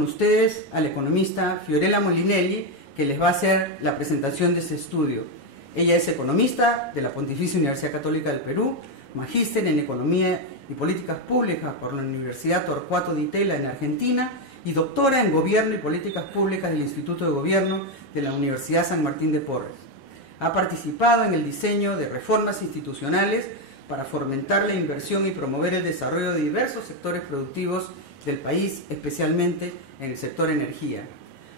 con ustedes a la economista Fiorella Molinelli, que les va a hacer la presentación de este estudio. Ella es economista de la Pontificia Universidad Católica del Perú, magíster en Economía y Políticas Públicas por la Universidad Torcuato Di Tella en Argentina y doctora en Gobierno y Políticas Públicas del Instituto de Gobierno de la Universidad San Martín de Porres. Ha participado en el diseño de reformas institucionales para fomentar la inversión y promover el desarrollo de diversos sectores productivos del país, especialmente en el sector energía.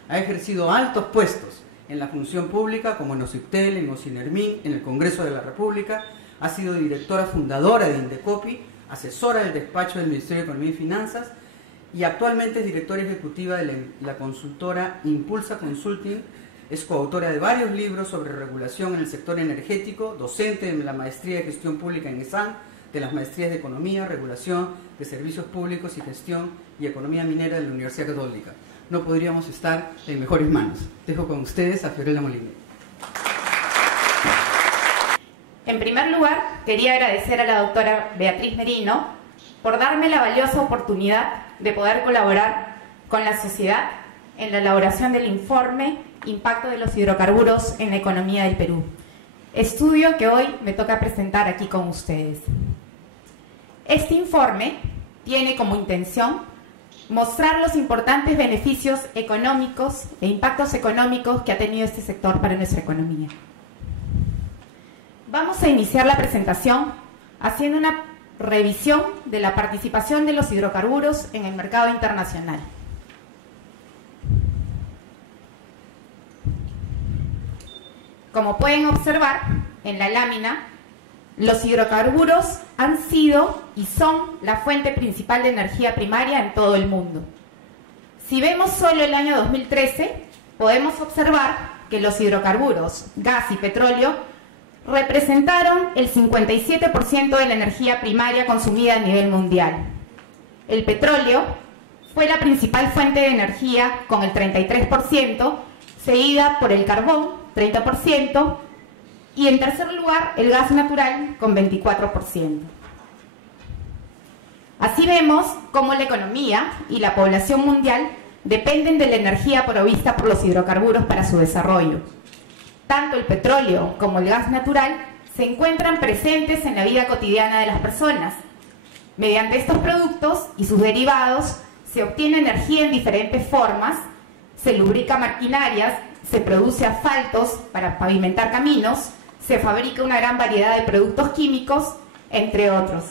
Ha ejercido altos puestos en la función pública como en OCIPTEL, en OCINERMIN, en el Congreso de la República. Ha sido directora fundadora de Indecopi, asesora del despacho del Ministerio de Economía y Finanzas y actualmente es directora ejecutiva de la consultora Impulsa Consulting. Es coautora de varios libros sobre regulación en el sector energético, docente en la maestría de gestión pública en ESAN, de las maestrías de economía, regulación de servicios públicos y gestión y economía minera de la Universidad Católica. No podríamos estar en mejores manos. Dejo con ustedes a Fiorella Molinelli. En primer lugar, quería agradecer a la doctora Beatriz Merino por darme la valiosa oportunidad de poder colaborar con la sociedad en la elaboración del informe Impacto de los hidrocarburos en la economía del Perú, estudio que hoy me toca presentar aquí con ustedes. Este informe tiene como intención mostrar los importantes beneficios económicos e impactos económicos que ha tenido este sector para nuestra economía. Vamos a iniciar la presentación haciendo una revisión de la participación de los hidrocarburos en el mercado internacional. Como pueden observar en la lámina, los hidrocarburos han sido y son la fuente principal de energía primaria en todo el mundo. Si vemos solo el año 2013, podemos observar que los hidrocarburos, gas y petróleo representaron el 57% de la energía primaria consumida a nivel mundial. El petróleo fue la principal fuente de energía con el 33%, seguida por el carbón, 30%, y en tercer lugar el gas natural con 24%. Así vemos cómo la economía y la población mundial dependen de la energía provista por los hidrocarburos para su desarrollo. Tanto el petróleo como el gas natural se encuentran presentes en la vida cotidiana de las personas. Mediante estos productos y sus derivados se obtiene energía en diferentes formas, se lubrica maquinarias, se produce asfaltos para pavimentar caminos, se fabrica una gran variedad de productos químicos, entre otros.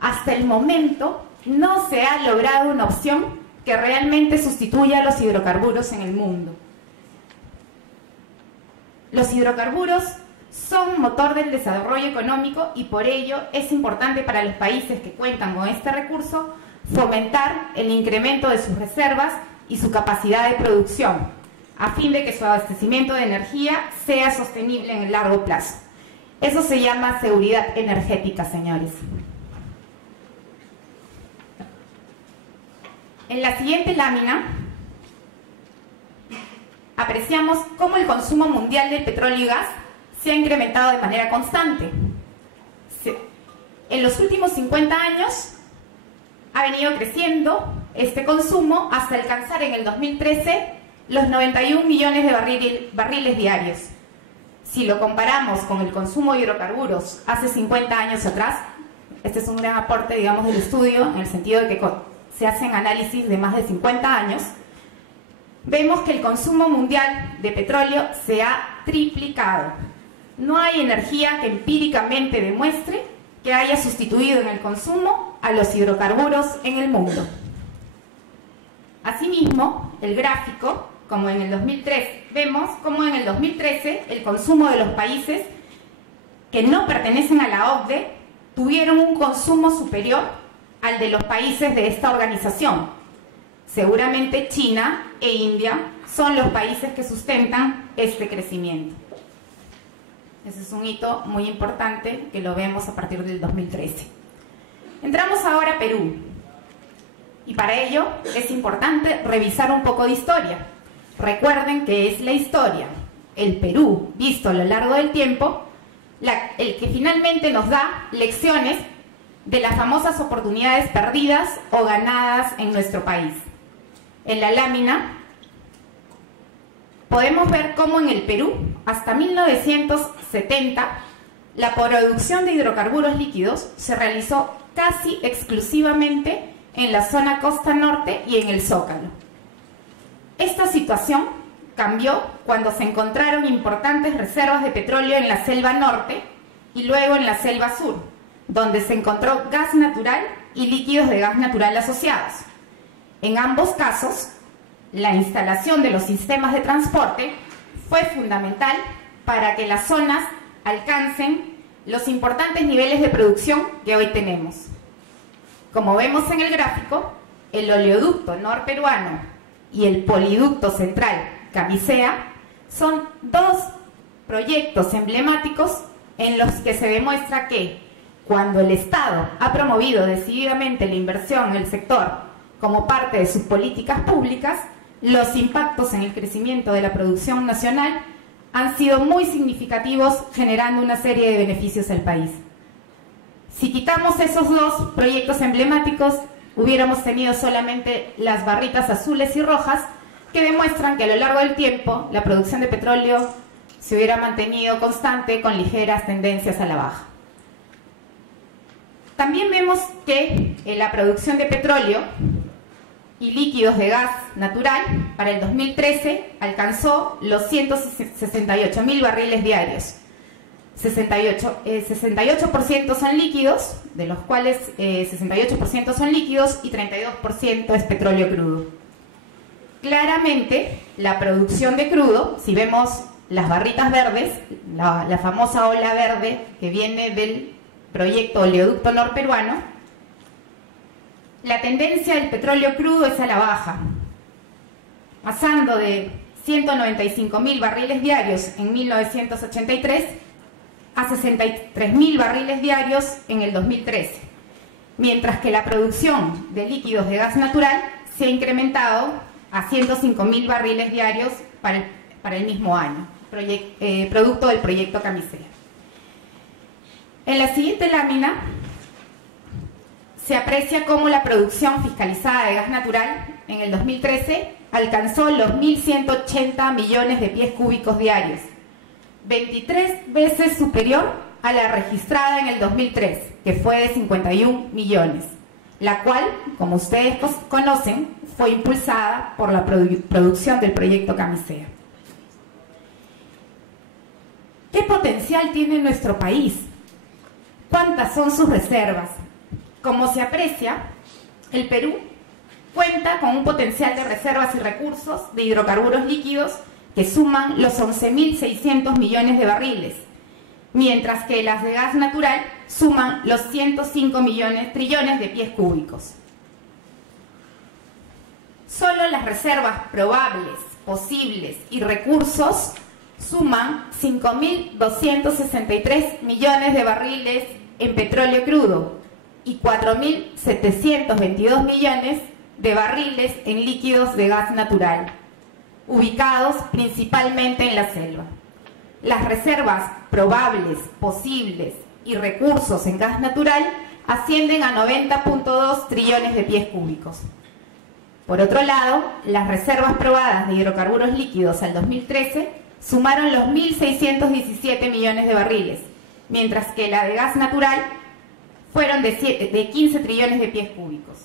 Hasta el momento no se ha logrado una opción que realmente sustituya a los hidrocarburos en el mundo. Los hidrocarburos son motor del desarrollo económico y por ello es importante para los países que cuentan con este recurso fomentar el incremento de sus reservas y su capacidad de producción, a fin de que su abastecimiento de energía sea sostenible en el largo plazo. Eso se llama seguridad energética, señores. En la siguiente lámina apreciamos cómo el consumo mundial de petróleo y gas se ha incrementado de manera constante. En los últimos 50 años ha venido creciendo este consumo hasta alcanzar en el 2013 los 91 millones de barriles diarios. Si lo comparamos con el consumo de hidrocarburos hace 50 años atrás, este es un gran aporte, digamos, del estudio, en el sentido de que se hacen análisis de más de 50 años, vemos que el consumo mundial de petróleo se ha triplicado. No hay energía que empíricamente demuestre que haya sustituido en el consumo a los hidrocarburos en el mundo. Asimismo, el gráfico, como en el 2003, vemos como en el 2013 el consumo de los países que no pertenecen a la OCDE tuvieron un consumo superior al de los países de esta organización. Seguramente China e India son los países que sustentan este crecimiento. Ese es un hito muy importante que lo vemos a partir del 2013. Entramos ahora a Perú. Y para ello es importante revisar un poco de historia. Recuerden que es la historia, el Perú, visto a lo largo del tiempo, el que finalmente nos da lecciones de las famosas oportunidades perdidas o ganadas en nuestro país. En la lámina podemos ver cómo en el Perú, hasta 1970, la producción de hidrocarburos líquidos se realizó casi exclusivamente en la zona costa norte y en el Zócalo. Esta situación cambió cuando se encontraron importantes reservas de petróleo en la selva norte y luego en la selva sur, donde se encontró gas natural y líquidos de gas natural asociados. En ambos casos, la instalación de los sistemas de transporte fue fundamental para que las zonas alcancen los importantes niveles de producción que hoy tenemos. Como vemos en el gráfico, el oleoducto norperuano y el poliducto central Camisea son dos proyectos emblemáticos en los que se demuestra que cuando el Estado ha promovido decididamente la inversión en el sector como parte de sus políticas públicas, los impactos en el crecimiento de la producción nacional han sido muy significativos, generando una serie de beneficios al país. Si quitamos esos dos proyectos emblemáticos, hubiéramos tenido solamente las barritas azules y rojas que demuestran que a lo largo del tiempo la producción de petróleo se hubiera mantenido constante con ligeras tendencias a la baja. También vemos que la producción de petróleo y líquidos de gas natural para el 2013 alcanzó los 168.000 barriles diarios. 68% son líquidos, de los cuales 68% son líquidos y 32% es petróleo crudo. Claramente, la producción de crudo, si vemos las barritas verdes, la famosa ola verde que viene del proyecto oleoducto norperuano, la tendencia del petróleo crudo es a la baja, pasando de 195.000 barriles diarios en 1983 a 63.000 barriles diarios en el 2013, mientras que la producción de líquidos de gas natural se ha incrementado a 105.000 barriles diarios para el mismo año, producto del proyecto Camisea. En la siguiente lámina se aprecia cómo la producción fiscalizada de gas natural en el 2013 alcanzó los 1.180 millones de pies cúbicos diarios, 23 veces superior a la registrada en el 2003, que fue de 51 millones, la cual, como ustedes conocen, fue impulsada por la producción del proyecto Camisea. ¿Qué potencial tiene nuestro país? ¿Cuántas son sus reservas? Como se aprecia, el Perú cuenta con un potencial de reservas y recursos de hidrocarburos líquidos que suman los 11.600 millones de barriles, mientras que las de gas natural suman los 105 trillones de pies cúbicos. Solo las reservas probables, posibles y recursos suman 5.263 millones de barriles en petróleo crudo y 4.722 millones de barriles en líquidos de gas natural, ubicados principalmente en la selva. Las reservas probables, posibles y recursos en gas natural ascienden a 90.2 trillones de pies cúbicos. Por otro lado, las reservas probadas de hidrocarburos líquidos al 2013 sumaron los 1.617 millones de barriles, mientras que la de gas natural fueron de 15 trillones de pies cúbicos.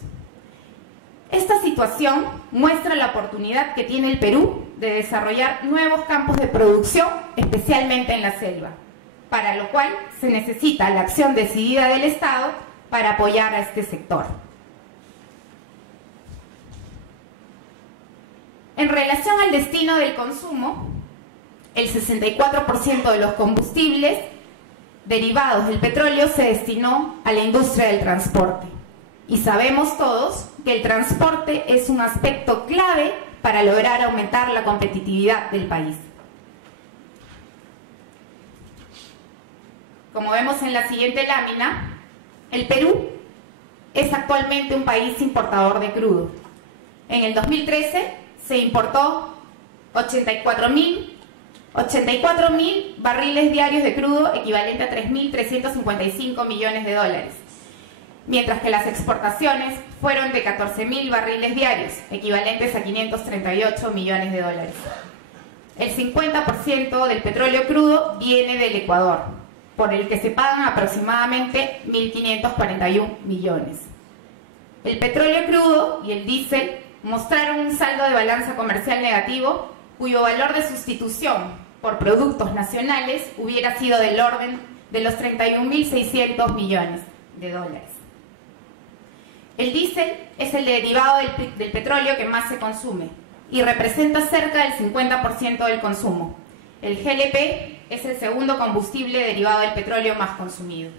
Esta situación muestra la oportunidad que tiene el Perú de desarrollar nuevos campos de producción, especialmente en la selva, para lo cual se necesita la acción decidida del Estado para apoyar a este sector. En relación al destino del consumo, el 64% de los combustibles derivados del petróleo se destinó a la industria del transporte. Y sabemos todos que el transporte es un aspecto clave para lograr aumentar la competitividad del país. Como vemos en la siguiente lámina, el Perú es actualmente un país importador de crudo. En el 2013 se importó 84.000 barriles diarios de crudo, equivalente a 3.355 millones de dólares. mientras que las exportaciones fueron de 14.000 barriles diarios, equivalentes a 538 millones de dólares. El 50% del petróleo crudo viene del Ecuador, por el que se pagan aproximadamente 1.541 millones. El petróleo crudo y el diésel mostraron un saldo de balanza comercial negativo, cuyo valor de sustitución por productos nacionales hubiera sido del orden de los 31.600 millones de dólares. El diésel es el derivado del petróleo que más se consume y representa cerca del 50% del consumo. El GLP es el segundo combustible derivado del petróleo más consumido.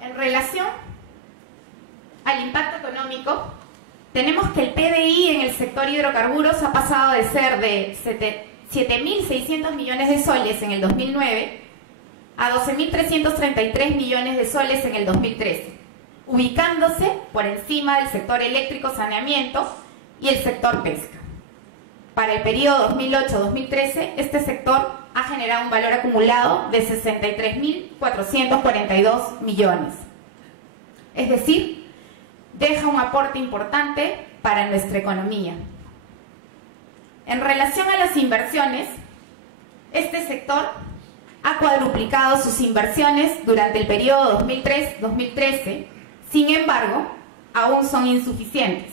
En relación al impacto económico, tenemos que el PBI en el sector hidrocarburos ha pasado de ser de 7.600 millones de soles en el 2009 a 12.333 millones de soles en el 2013, ubicándose por encima del sector eléctrico, saneamiento y el sector pesca. Para el periodo 2008-2013, este sector ha generado un valor acumulado de 63.442 millones. Es decir, deja un aporte importante para nuestra economía. En relación a las inversiones, este sector ha cuadruplicado sus inversiones durante el periodo 2003-2013, sin embargo, aún son insuficientes.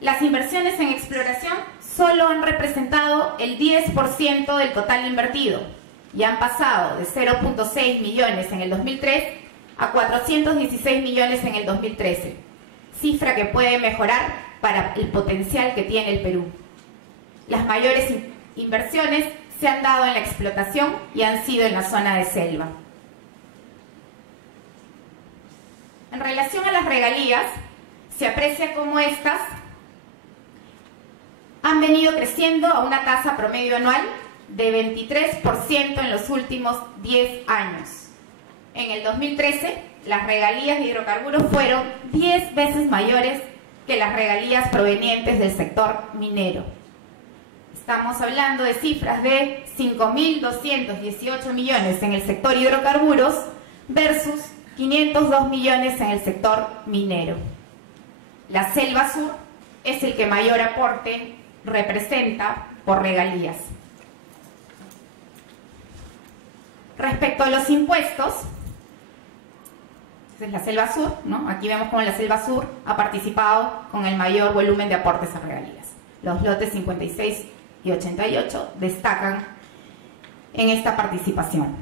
Las inversiones en exploración solo han representado el 10% del total invertido y han pasado de 0.6 millones en el 2003 a 416 millones en el 2013, cifra que puede mejorar para el potencial que tiene el Perú. Las mayores inversiones se han dado en la explotación y han sido en la zona de selva. En relación a las regalías, se aprecia cómo estas han venido creciendo a una tasa promedio anual de 23% en los últimos 10 años. En el 2013, las regalías de hidrocarburos fueron 10 veces mayores que las regalías provenientes del sector minero. Estamos hablando de cifras de 5.218 millones en el sector hidrocarburos versus 502 millones en el sector minero. La selva sur es el que mayor aporte representa por regalías. Respecto a los impuestos, es la selva sur, ¿no? Aquí vemos cómo la selva sur ha participado con el mayor volumen de aportes a regalías. Los lotes 56 y 88 destacan en esta participación.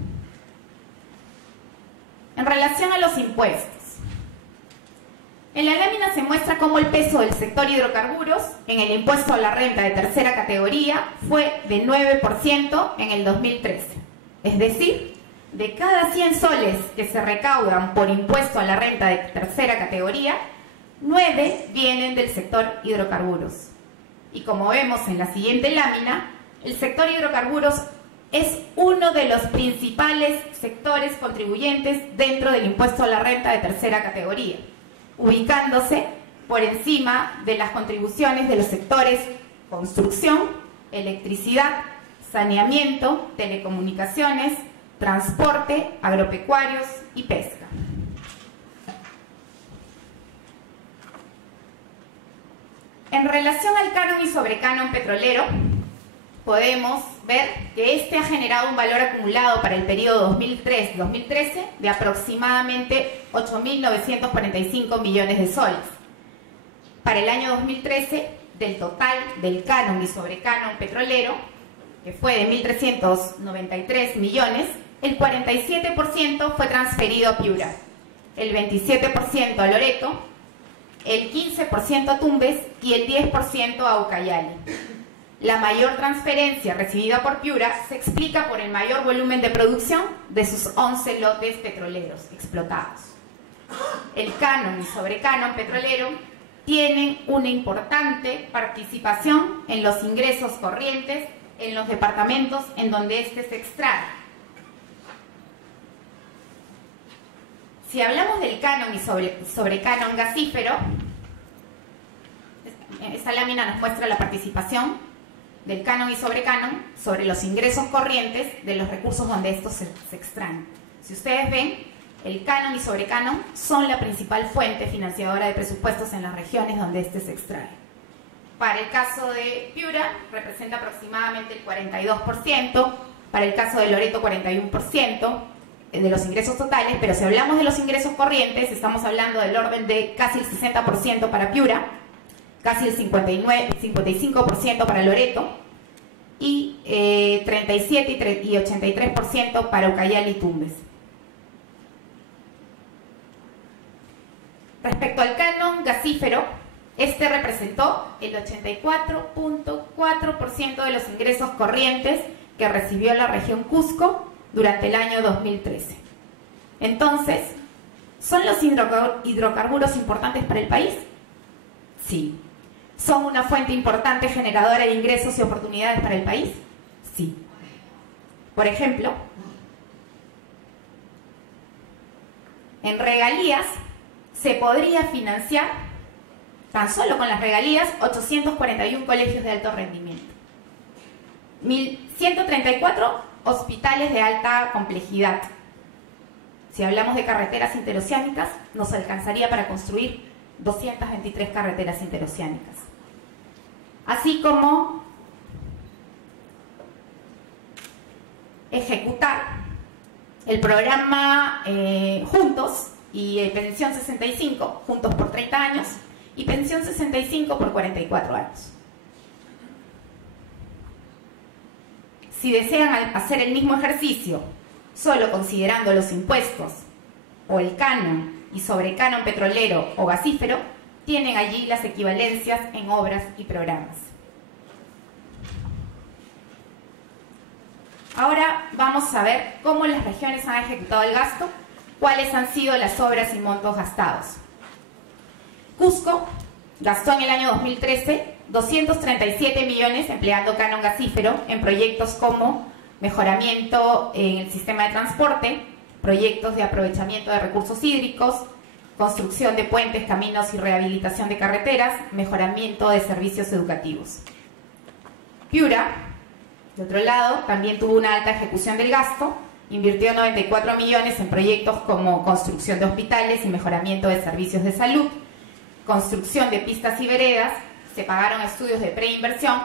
En relación a los impuestos, en la lámina se muestra cómo el peso del sector hidrocarburos en el impuesto a la renta de tercera categoría fue de 9% en el 2013. Es decir, de cada 100 soles que se recaudan por impuesto a la renta de tercera categoría, 9 vienen del sector hidrocarburos. Y como vemos en la siguiente lámina, el sector hidrocarburos es uno de los principales sectores contribuyentes dentro del impuesto a la renta de tercera categoría, ubicándose por encima de las contribuciones de los sectores construcción, electricidad, saneamiento, telecomunicaciones, transporte, agropecuarios y pesca. En relación al canon y sobrecanon petrolero, podemos ver que este ha generado un valor acumulado para el periodo 2003-2013 de aproximadamente 8.945 millones de soles. Para el año 2013, del total del canon y sobrecanon petrolero, que fue de 1.393 millones, el 47% fue transferido a Piura, el 27% a Loreto, el 15% a Tumbes y el 10% a Ucayali. La mayor transferencia recibida por Piura se explica por el mayor volumen de producción de sus 11 lotes petroleros explotados. El canon y sobrecanon petrolero tienen una importante participación en los ingresos corrientes en los departamentos en donde éste se extrae. Si hablamos del canon y sobrecanon gasífero, esta lámina nos muestra la participación del canon y sobrecanon sobre los ingresos corrientes de los recursos donde estos se extraen. Si ustedes ven, el canon y sobrecanon son la principal fuente financiadora de presupuestos en las regiones donde este se extrae. Para el caso de Piura representa aproximadamente el 42%, para el caso de Loreto 41% de los ingresos totales, pero si hablamos de los ingresos corrientes, estamos hablando del orden de casi el 60% para Piura, casi el 55% para Loreto, y 37 y 83% para Ucayali y Tumbes. Respecto al canon gasífero, este representó el 84.4% de los ingresos corrientes que recibió la región Cusco durante el año 2013. Entonces, ¿son los hidrocarburos importantes para el país? Sí. ¿Son una fuente importante generadora de ingresos y oportunidades para el país? Sí. Por ejemplo, en regalías se podría financiar, tan solo con las regalías, 841 colegios de alto rendimiento, 1.134 hospitales de alta complejidad. Si hablamos de carreteras interoceánicas, nos alcanzaría para construir 223 carreteras interoceánicas. Así como ejecutar el programa Juntos y Pensión 65, Juntos por 30 años, y Pensión 65 por 44 años. Si desean hacer el mismo ejercicio, solo considerando los impuestos, o el canon y sobrecanon petrolero o gasífero, tienen allí las equivalencias en obras y programas. Ahora vamos a ver cómo las regiones han ejecutado el gasto, cuáles han sido las obras y montos gastados. Cusco gastó en el año 2013 237 millones empleando canon gasífero en proyectos como mejoramiento en el sistema de transporte, proyectos de aprovechamiento de recursos hídricos, construcción de puentes, caminos y rehabilitación de carreteras, mejoramiento de servicios educativos. Piura, de otro lado, también tuvo una alta ejecución del gasto, invirtió 94 millones en proyectos como construcción de hospitales y mejoramiento de servicios de salud, construcción de pistas y veredas, se pagaron estudios de preinversión,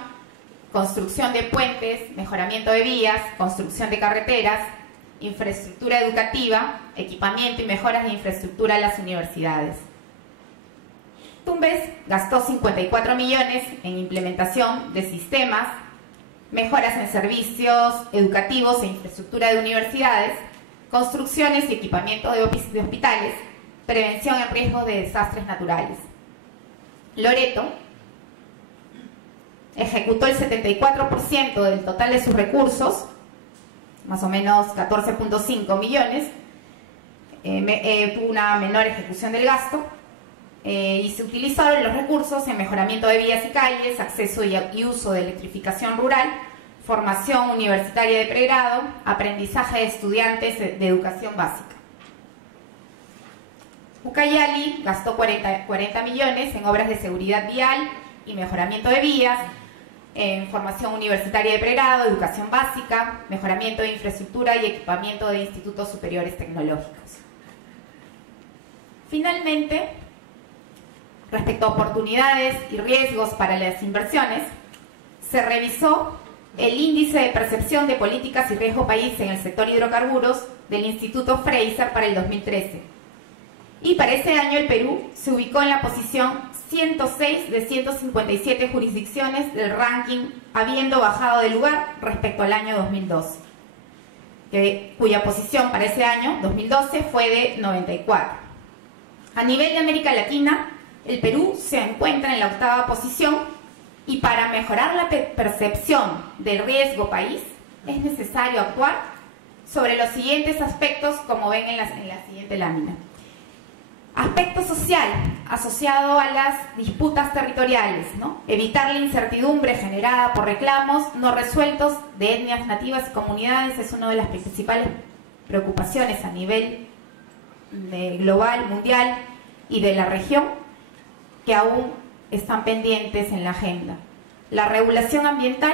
construcción de puentes, mejoramiento de vías, construcción de carreteras, infraestructura educativa, equipamiento y mejoras de infraestructura en las universidades. Tumbes gastó 54 millones en implementación de sistemas, mejoras en servicios educativos e infraestructura de universidades, construcciones y equipamiento de hospitales, prevención en riesgos de desastres naturales. Loreto ejecutó el 74% del total de sus recursos, más o menos 14.5 millones, tuvo una menor ejecución del gasto, y se utilizaron los recursos en mejoramiento de vías y calles, acceso y uso de electrificación rural, formación universitaria de pregrado, aprendizaje de estudiantes de educación básica. Ucayali gastó 40 millones en obras de seguridad vial y mejoramiento de vías, en formación universitaria de pregrado, educación básica, mejoramiento de infraestructura y equipamiento de institutos superiores tecnológicos. Finalmente, respecto a oportunidades y riesgos para las inversiones, se revisó el índice de percepción de políticas y riesgo país en el sector hidrocarburos del Instituto Fraser para el 2013. Y para ese año el Perú se ubicó en la posición 106 de 157 jurisdicciones del ranking, habiendo bajado de lugar respecto al año 2012, cuya posición para ese año, 2012, fue de 94. A nivel de América Latina, el Perú se encuentra en la 8ª posición, y para mejorar la percepción del riesgo país es necesario actuar sobre los siguientes aspectos, como ven en la siguiente lámina. Aspecto social, asociado a las disputas territoriales, ¿no? Evitar la incertidumbre generada por reclamos no resueltos de etnias nativas y comunidades es una de las principales preocupaciones a nivel global, mundial y de la región, que aún están pendientes en la agenda. La regulación ambiental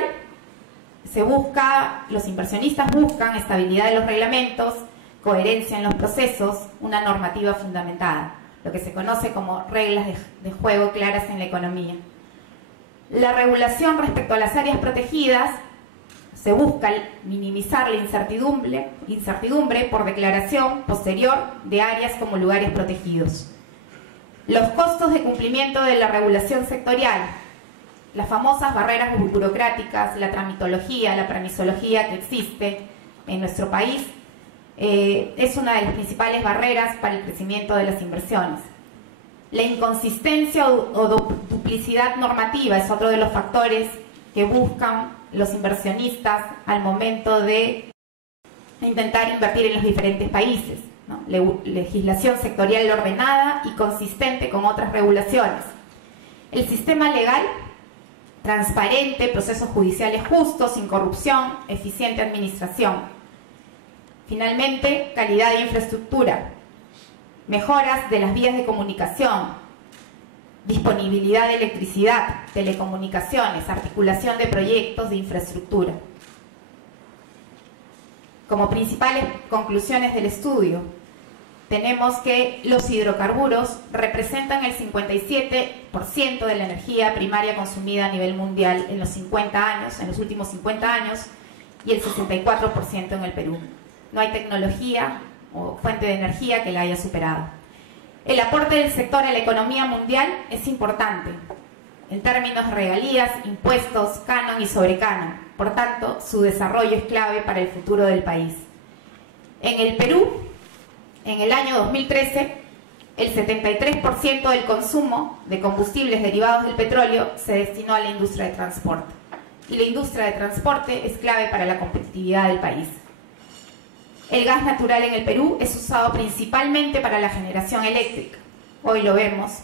los inversionistas buscan estabilidad de los reglamentos, coherencia en los procesos, una normativa fundamentada, lo que se conoce como reglas de juego claras en la economía. La regulación respecto a las áreas protegidas se busca minimizar la incertidumbre por declaración posterior de áreas como lugares protegidos. Los costos de cumplimiento de la regulación sectorial, las famosas barreras burocráticas, la tramitología, la permisología que existe en nuestro país, es una de las principales barreras para el crecimiento de las inversiones. La inconsistencia o duplicidad normativa es otro de los factores que buscan los inversionistas al momento de intentar invertir en los diferentes países, ¿no? Legislación sectorial ordenada y consistente con otras regulaciones. El sistema legal transparente, procesos judiciales justos, sin corrupción, eficiente administración. Finalmente, calidad de infraestructura, mejoras de las vías de comunicación, disponibilidad de electricidad, telecomunicaciones, articulación de proyectos de infraestructura. Como principales conclusiones del estudio, tenemos que los hidrocarburos representan el 57% de la energía primaria consumida a nivel mundial en los últimos 50 años, y el 64% en el Perú. No hay tecnología o fuente de energía que la haya superado. El aporte del sector a la economía mundial es importante, en términos de regalías, impuestos, canon y sobrecanon. Por tanto, su desarrollo es clave para el futuro del país. En el Perú, en el año 2013, el 73% del consumo de combustibles derivados del petróleo se destinó a la industria de transporte. Y la industria de transporte es clave para la competitividad del país. El gas natural en el Perú es usado principalmente para la generación eléctrica. Hoy lo vemos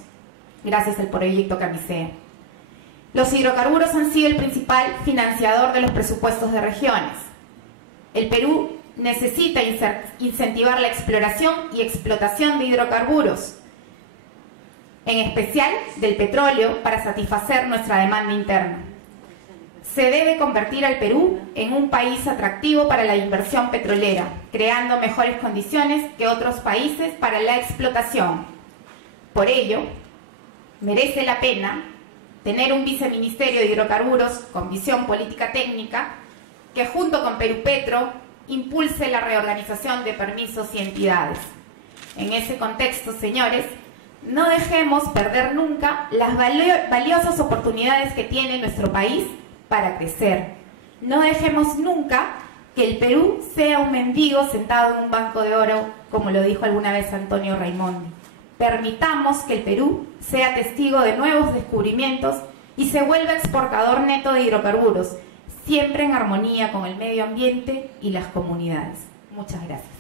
gracias al proyecto Camisea. Los hidrocarburos han sido el principal financiador de los presupuestos de regiones. El Perú necesita incentivar la exploración y explotación de hidrocarburos, en especial del petróleo, para satisfacer nuestra demanda interna. Se debe convertir al Perú en un país atractivo para la inversión petrolera, creando mejores condiciones que otros países para la explotación. Por ello, merece la pena tener un viceministerio de hidrocarburos con visión política técnica que, junto con Perupetro, impulse la reorganización de permisos y entidades. En ese contexto, señores, no dejemos perder nunca las valiosas oportunidades que tiene nuestro país para crecer. No dejemos nunca que el Perú sea un mendigo sentado en un banco de oro, como lo dijo alguna vez Antonio Raimondi. Permitamos que el Perú sea testigo de nuevos descubrimientos y se vuelva exportador neto de hidrocarburos, siempre en armonía con el medio ambiente y las comunidades. Muchas gracias.